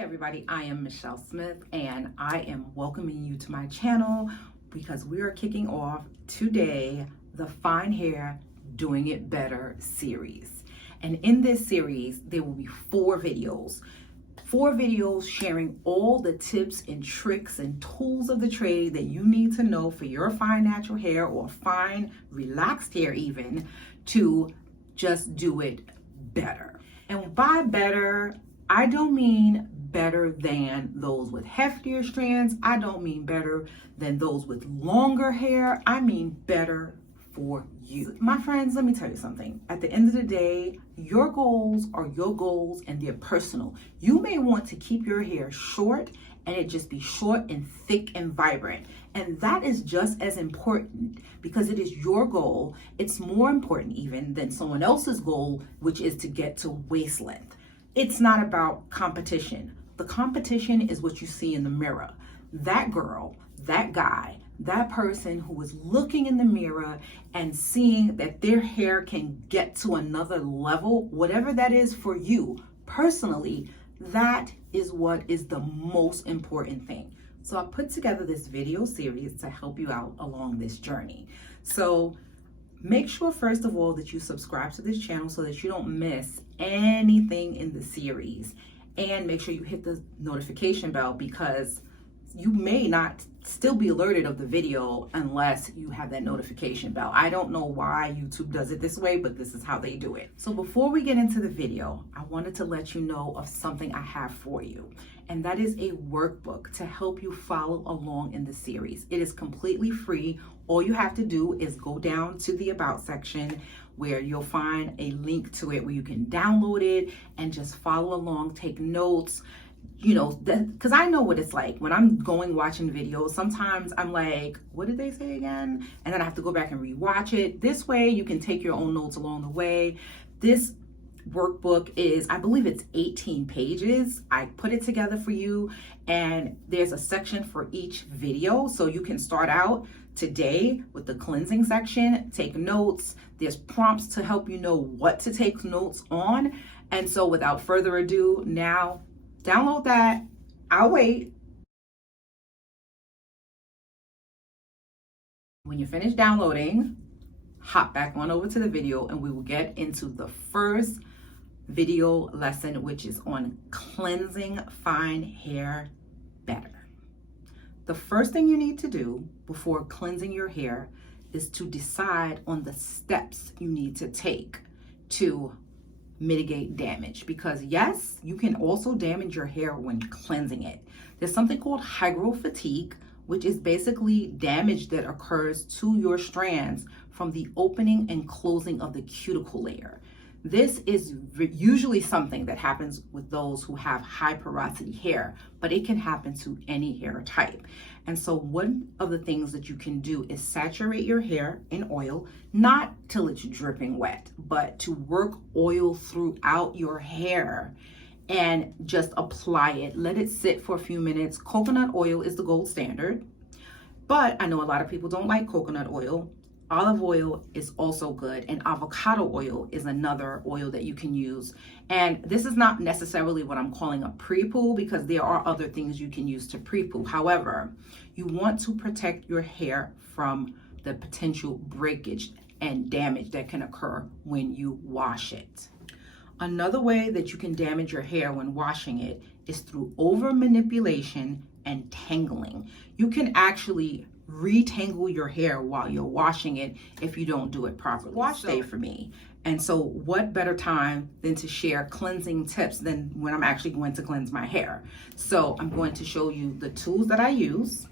Everybody, I am Michelle Smith and I am welcoming you to my channel because we are kicking off today the Fine Hair Doing It Better series. And in this series, there will be four videos sharing all the tips and tricks and tools of the trade that you need to know for your fine natural hair or fine relaxed hair even to just do it better. And by better, I don't mean better than those with heftier strands. I don't mean better than those with longer hair. I mean better for you. My friends, let me tell you something. At the end of the day, your goals are your goals and they're personal. You may want to keep your hair short and it just be short and thick and vibrant. And that is just as important because it is your goal. It's more important even than someone else's goal, which is to get to waist length. It's not about competition. The competition is what you see in the mirror. That girl, that guy, that person who is looking in the mirror and seeing that their hair can get to another level, whatever that is for you personally, that is what is the most important thing. So I put together this video series to help you out along this journey. So make sure first of all that you subscribe to this channel so that you don't miss anything in the series, and make sure you hit the notification bell because you may not still be alerted of the video unless you have that notification bell. I don't know why YouTube does it this way, but this is how they do it. So before we get into the video, I wanted to let you know of something I have for you, and that is a workbook to help you follow along in the series. It is completely free. All you have to do is go down to the About section where you'll find a link to it where you can download it and just follow along, take notes. You know, because I know what it's like when I'm watching videos. Sometimes I'm like, what did they say again? And then I have to go back and rewatch it. This way you can take your own notes along the way. This workbook is, I believe it's 18 pages. I put it together for you, and there's a section for each video. So you can start out today with the cleansing section, take notes. There's prompts to help you know what to take notes on. And so without further ado, now download that. I'll wait. When you're finished downloading, hop back on over to the video and we will get into the first video lesson, which is on cleansing fine hair better. The first thing you need to do before cleansing your hair is to decide on the steps you need to take to mitigate damage, because yes, you can also damage your hair when cleansing it. There's something called hygrofatigue, which is basically damage that occurs to your strands from the opening and closing of the cuticle layer. This is usually something that happens with those who have high porosity hair, but it can happen to any hair type. And so one of the things that you can do is saturate your hair in oil, not till it's dripping wet, but to work oil throughout your hair and just apply it. Let it sit for a few minutes. Coconut oil is the gold standard, but I know a lot of people don't like coconut oil. Olive oil is also good, and avocado oil is another oil that you can use. And this is not necessarily what I'm calling a pre-poo, because there are other things you can use to pre-poo. However, you want to protect your hair from the potential breakage and damage that can occur when you wash it. Another way that you can damage your hair when washing it is through over manipulation and tangling. You can actually retangle your hair while you're washing it if you don't do it properly. Wash day for me. And so what better time than to share cleansing tips than when I'm actually going to cleanse my hair. So I'm going to show you the tools that I use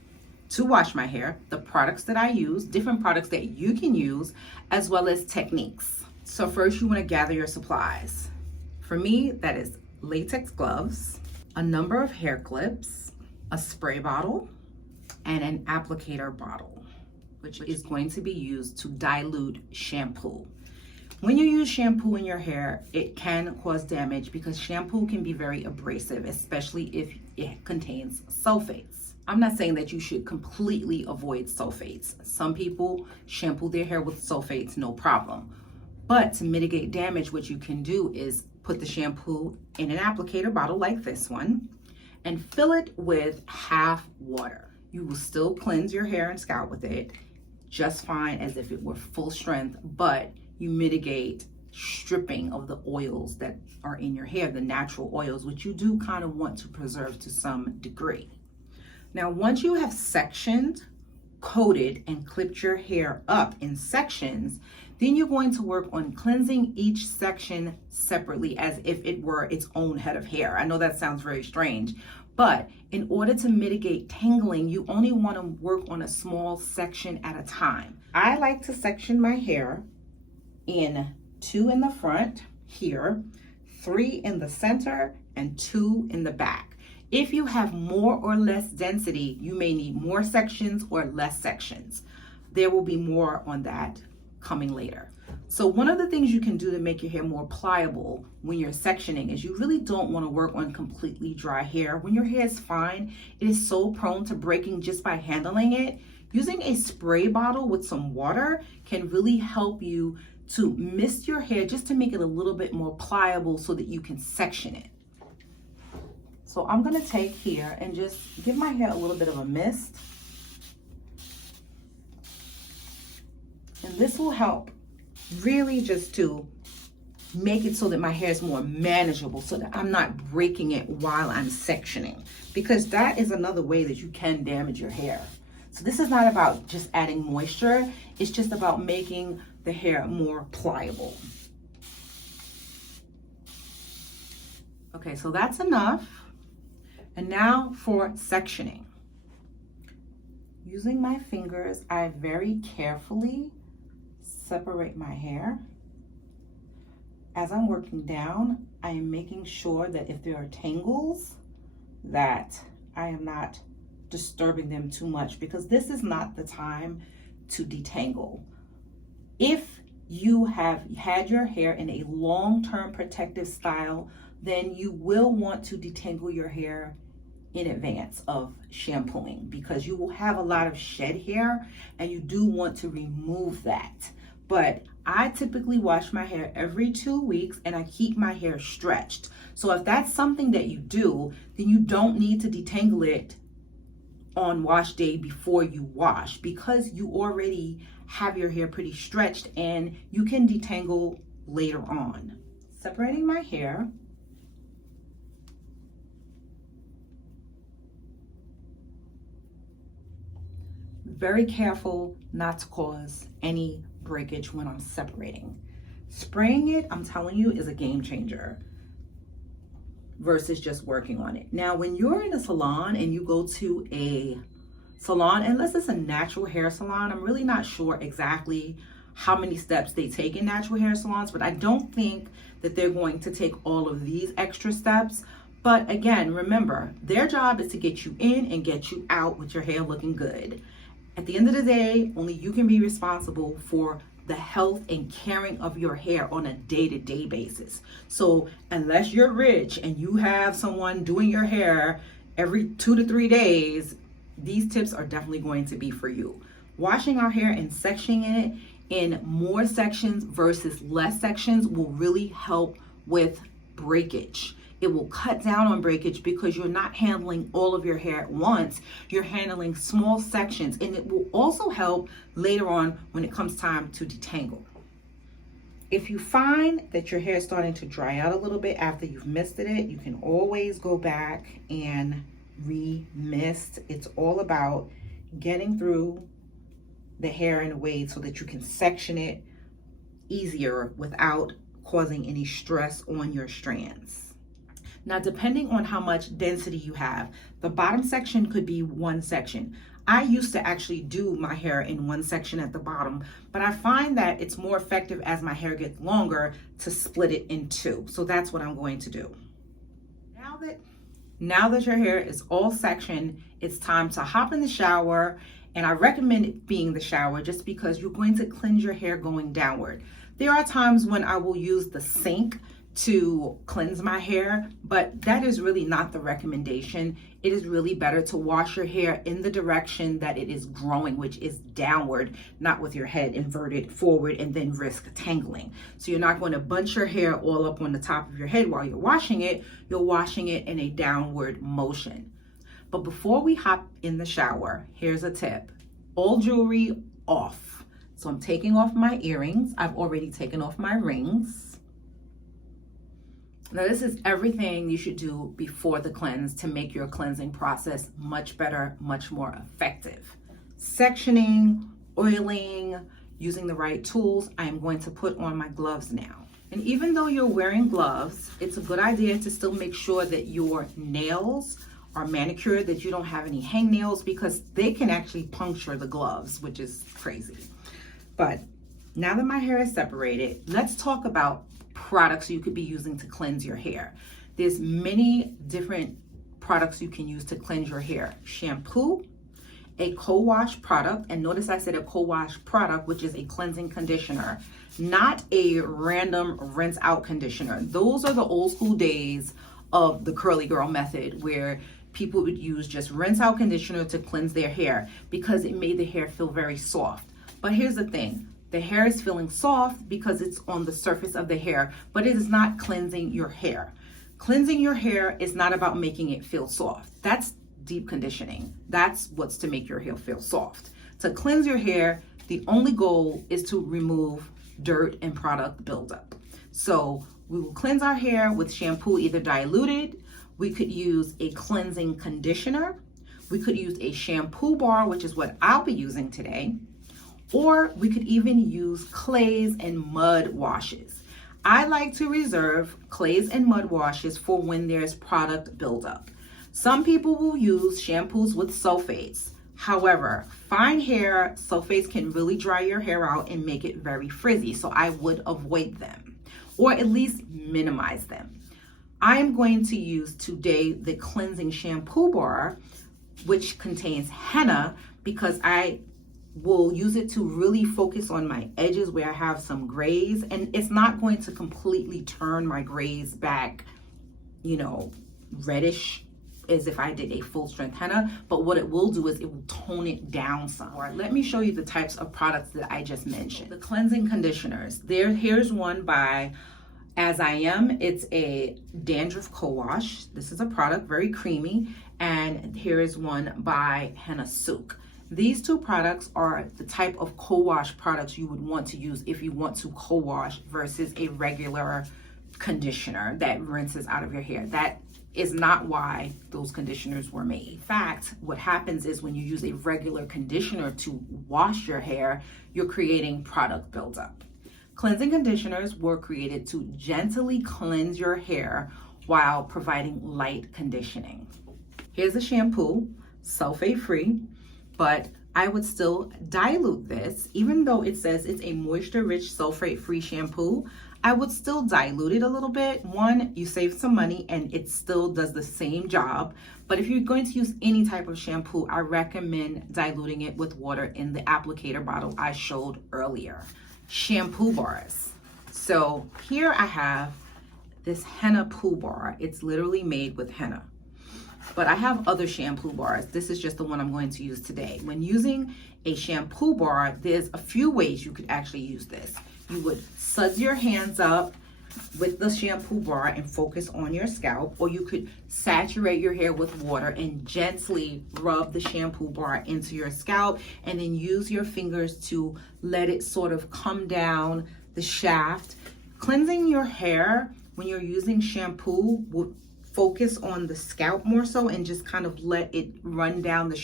to wash my hair, the products that I use, different products that you can use, as well as techniques. So first you want to gather your supplies. For me, that is latex gloves, a number of hair clips, a spray bottle, and an applicator bottle, which is going to be used to dilute shampoo. When you use shampoo in your hair, it can cause damage because shampoo can be very abrasive, especially if it contains sulfates. I'm not saying that you should completely avoid sulfates. Some people shampoo their hair with sulfates, no problem. But to mitigate damage, what you can do is put the shampoo in an applicator bottle like this one. and fill it with half water. You will still cleanse your hair and scalp with it just fine as if it were full strength, but you mitigate stripping of the oils that are in your hair, the natural oils, which you do kind of want to preserve to some degree. Now, once you have sectioned, coated, and clipped your hair up in sections, then you're going to work on cleansing each section separately as if it were its own head of hair. I know that sounds very strange, but in order to mitigate tangling, you only want to work on a small section at a time. I like to section my hair in 2 in the front here, 3 in the center, and 2 in the back. If you have more or less density, you may need more sections or less sections. There will be more on that coming later. So one of the things you can do to make your hair more pliable when you're sectioning is you really don't want to work on completely dry hair. When your hair is fine, it is so prone to breaking just by handling it. Using a spray bottle with some water can really help you to mist your hair just to make it a little bit more pliable so that you can section it. So I'm gonna take here and just give my hair a little bit of a mist. And this will help really just to make it so that my hair is more manageable, so that I'm not breaking it while I'm sectioning, because that is another way that you can damage your hair. So this is not about just adding moisture, it's just about making the hair more pliable. Okay, so that's enough. And now for sectioning. Using my fingers, I very carefully separate my hair. As I'm working down, I am making sure that if there are tangles, that I am not disturbing them too much, because this is not the time to detangle. If you have had your hair in a long-term protective style, then you will want to detangle your hair in advance of shampooing, because you will have a lot of shed hair and you do want to remove that. But I typically wash my hair every 2 weeks and I keep my hair stretched. So if that's something that you do, then you don't need to detangle it on wash day before you wash, because you already have your hair pretty stretched and you can detangle later on. Separating my hair. Very careful not to cause any breakage when I'm separating. Spraying it, I'm telling you, is a game changer versus just working on it. Now, when you're in a salon and you go to a salon, unless it's a natural hair salon, I'm really not sure exactly how many steps they take in natural hair salons, but I don't think that they're going to take all of these extra steps. But again, remember, their job is to get you in and get you out with your hair looking good. At the end of the day, only you can be responsible for the health and caring of your hair on a day-to-day basis. So unless you're rich and you have someone doing your hair every 2 to 3 days, these tips are definitely going to be for you. Washing our hair and sectioning it in more sections versus less sections will really help with breakage. It will cut down on breakage because you're not handling all of your hair at once. You're handling small sections, and it will also help later on when it comes time to detangle. If you find that your hair is starting to dry out a little bit after you've misted it, you can always go back and re-mist. It's all about getting through the hair in a way so that you can section it easier without causing any stress on your strands. Now, depending on how much density you have, the bottom section could be one section. I used to actually do my hair in one section at the bottom, but I find that it's more effective as my hair gets longer to split it in 2. So that's what I'm going to do. Now that your hair is all sectioned, it's time to hop in the shower. And I recommend it being the shower just because you're going to cleanse your hair going downward. There are times when I will use the sink to cleanse my hair, but that is really not the recommendation. It is really better to wash your hair in the direction that it is growing, which is downward, not with your head inverted forward and then risk tangling. So you're not going to bunch your hair all up on the top of your head while you're washing it. You're washing it in a downward motion. But before we hop in the shower, here's a tip. All jewelry off. So I'm taking off my earrings. I've already taken off my rings. Now this is everything you should do before the cleanse to make your cleansing process much better, much more effective. Sectioning, oiling, using the right tools. I am going to put on my gloves now. And even though you're wearing gloves, it's a good idea to still make sure that your nails are manicured, that you don't have any hangnails, because they can actually puncture the gloves, which is crazy. But now that my hair is separated, let's talk about products you could be using to cleanse your hair. There's many different products you can use to cleanse your hair. Shampoo, a co-wash product, and notice I said a co-wash product, which is a cleansing conditioner, not a random rinse out conditioner. Those are the old school days of the curly girl method, where people would use just rinse out conditioner to cleanse their hair because it made the hair feel very soft. But here's the thing. The hair is feeling soft because it's on the surface of the hair, but it is not cleansing your hair. Cleansing your hair is not about making it feel soft. That's deep conditioning. That's what's to make your hair feel soft. To cleanse your hair, the only goal is to remove dirt and product buildup. So we will cleanse our hair with shampoo, either diluted. We could use a cleansing conditioner. We could use a shampoo bar, which is what I'll be using today. Or we could even use clays and mud washes. I like to reserve clays and mud washes for when there's product buildup. Some people will use shampoos with sulfates. However, fine hair, sulfates can really dry your hair out and make it very frizzy, so I would avoid them, or at least minimize them. I am going to use today the cleansing shampoo bar, which contains henna, because I will use it to really focus on my edges where I have some grays, and it's not going to completely turn my grays back, reddish as if I did a full strength henna, but what it will do is it will tone it down some. All right, let me show you the types of products that I just mentioned. The cleansing conditioners. Here's one by As I Am. It's a dandruff co-wash. This is a product, very creamy, and here is one by Henna Souk. These two products are the type of co-wash products you would want to use if you want to co-wash versus a regular conditioner that rinses out of your hair. That is not why those conditioners were made. In fact, what happens is when you use a regular conditioner to wash your hair, you're creating product buildup. Cleansing conditioners were created to gently cleanse your hair while providing light conditioning. Here's a shampoo, sulfate-free, but I would still dilute this. Even though it says it's a moisture-rich, sulfate-free shampoo, I would still dilute it a little bit. One, you save some money and it still does the same job. But if you're going to use any type of shampoo, I recommend diluting it with water in the applicator bottle I showed earlier. Shampoo bars. So here I have this henna poo bar. It's literally made with henna. But I have other shampoo bars. This is just the one I'm going to use today. When using a shampoo bar, there's a few ways you could actually use this. You would suds your hands up with the shampoo bar and focus on your scalp, or you could saturate your hair with water and gently rub the shampoo bar into your scalp, and then use your fingers to let it sort of come down the shaft. Cleansing your hair when you're using shampoo will focus on the scalp more so, and just kind of let it run down the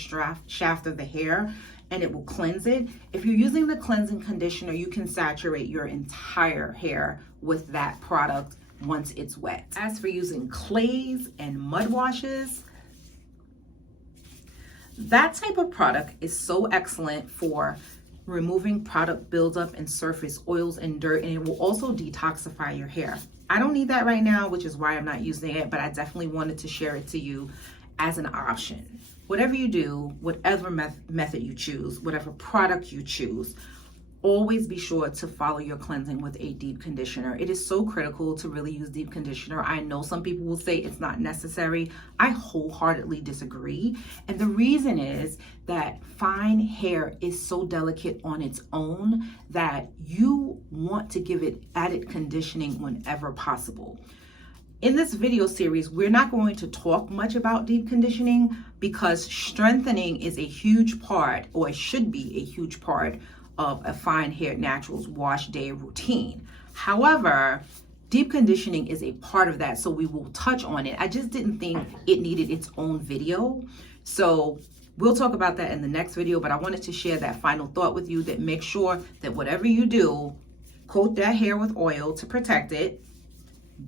shaft of the hair, and it will cleanse it. If you're using the cleansing conditioner, you can saturate your entire hair with that product once it's wet. As for using clays and mud washes, that type of product is so excellent for removing product buildup and surface oils and dirt, and it will also detoxify your hair. I don't need that right now, which is why I'm not using it, but I definitely wanted to share it to you as an option. Whatever you do, whatever method you choose, whatever product you choose, always be sure to follow your cleansing with a deep conditioner. It is so critical to really use deep conditioner. I know some people will say it's not necessary. I wholeheartedly disagree. And the reason is that fine hair is so delicate on its own that you want to give it added conditioning whenever possible. In this video series, we're not going to talk much about deep conditioning because strengthening is a huge part, or it should be a huge part, of a fine hair naturals wash day routine. However, deep conditioning is a part of that, so we will touch on it. I just didn't think it needed its own video. So we'll talk about that in the next video, but I wanted to share that final thought with you, that make sure that whatever you do, coat that hair with oil to protect it,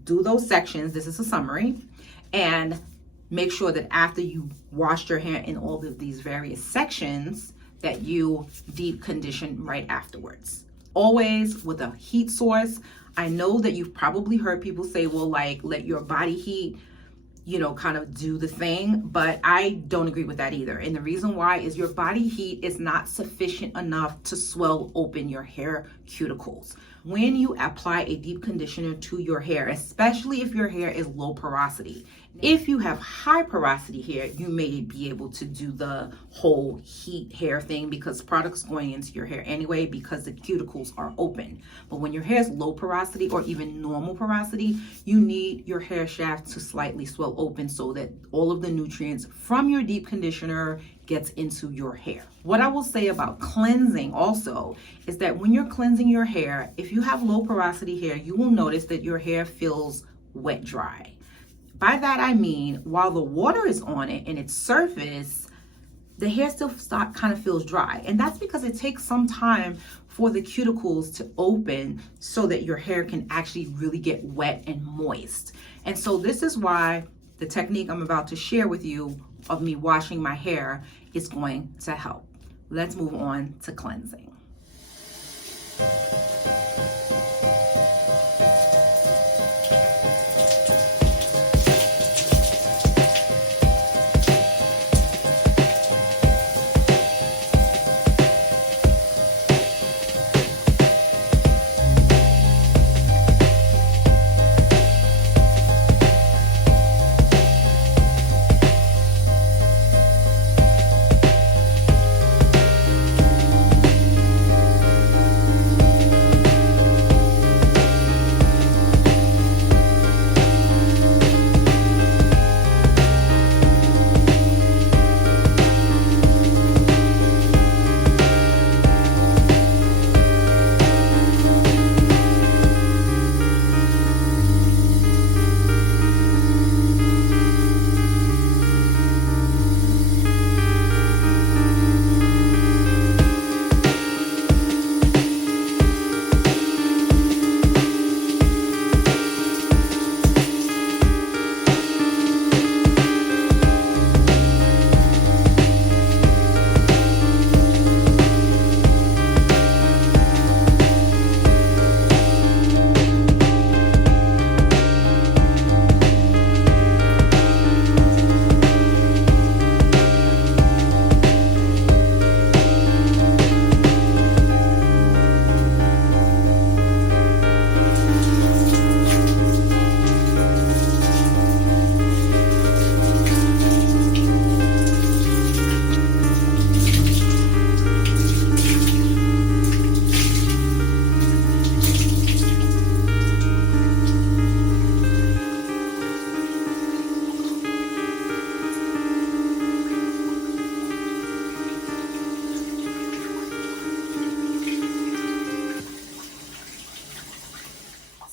do those sections, this is a summary, and make sure that after you washed your hair in all of these various sections, that you deep condition right afterwards. Always with a heat source. I know that you've probably heard people say, well, like, let your body heat, kind of do the thing, but I don't agree with that either. And the reason why is your body heat is not sufficient enough to swell open your hair cuticles. When you apply a deep conditioner to your hair, especially if your hair is low porosity, if you have high porosity hair, you may be able to do the whole heat hair thing because product's going into your hair anyway because the cuticles are open. But when your hair is low porosity or even normal porosity, you need your hair shaft to slightly swell open so that all of the nutrients from your deep conditioner gets into your hair. What I will say about cleansing also is that when you're cleansing your hair, if you have low porosity hair, you will notice that your hair feels wet dry. By that I mean, while the water is on it and its surface, the hair still kind of feels dry. And that's because it takes some time for the cuticles to open so that your hair can actually really get wet and moist. And so this is why the technique I'm about to share with you of me washing my hair is going to help. Let's move on to cleansing.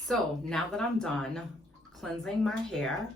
So now that I'm done cleansing my hair,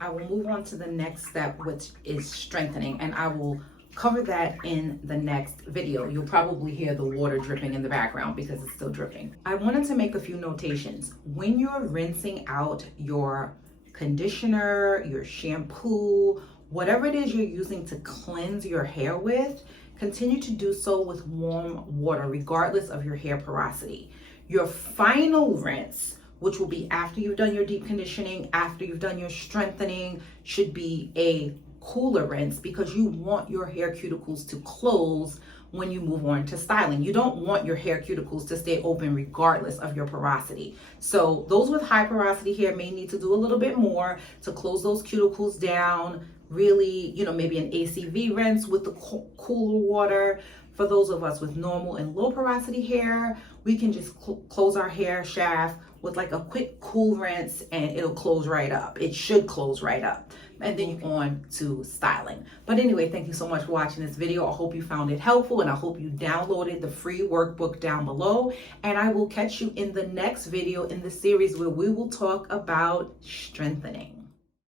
I will move on to the next step, which is strengthening, and I will cover that in the next video. You'll probably hear the water dripping in the background because it's still dripping. I wanted to make a few notations. When you're rinsing out your conditioner, your shampoo, whatever it is you're using to cleanse your hair with, continue to do so with warm water, regardless of your hair porosity. Your final rinse, which will be after you've done your deep conditioning, after you've done your strengthening, should be a cooler rinse because you want your hair cuticles to close when you move on to styling. You don't want your hair cuticles to stay open regardless of your porosity. So those with high porosity hair may need to do a little bit more to close those cuticles down. Really, maybe an ACV rinse with the cooler water. For those of us with normal and low porosity hair, we can just close our hair shaft with like a quick cool rinse and it'll close right up. It should close right up. And then you're on to styling. But anyway, thank you so much for watching this video. I hope you found it helpful and I hope you downloaded the free workbook down below. And I will catch you in the next video in the series where we will talk about strengthening.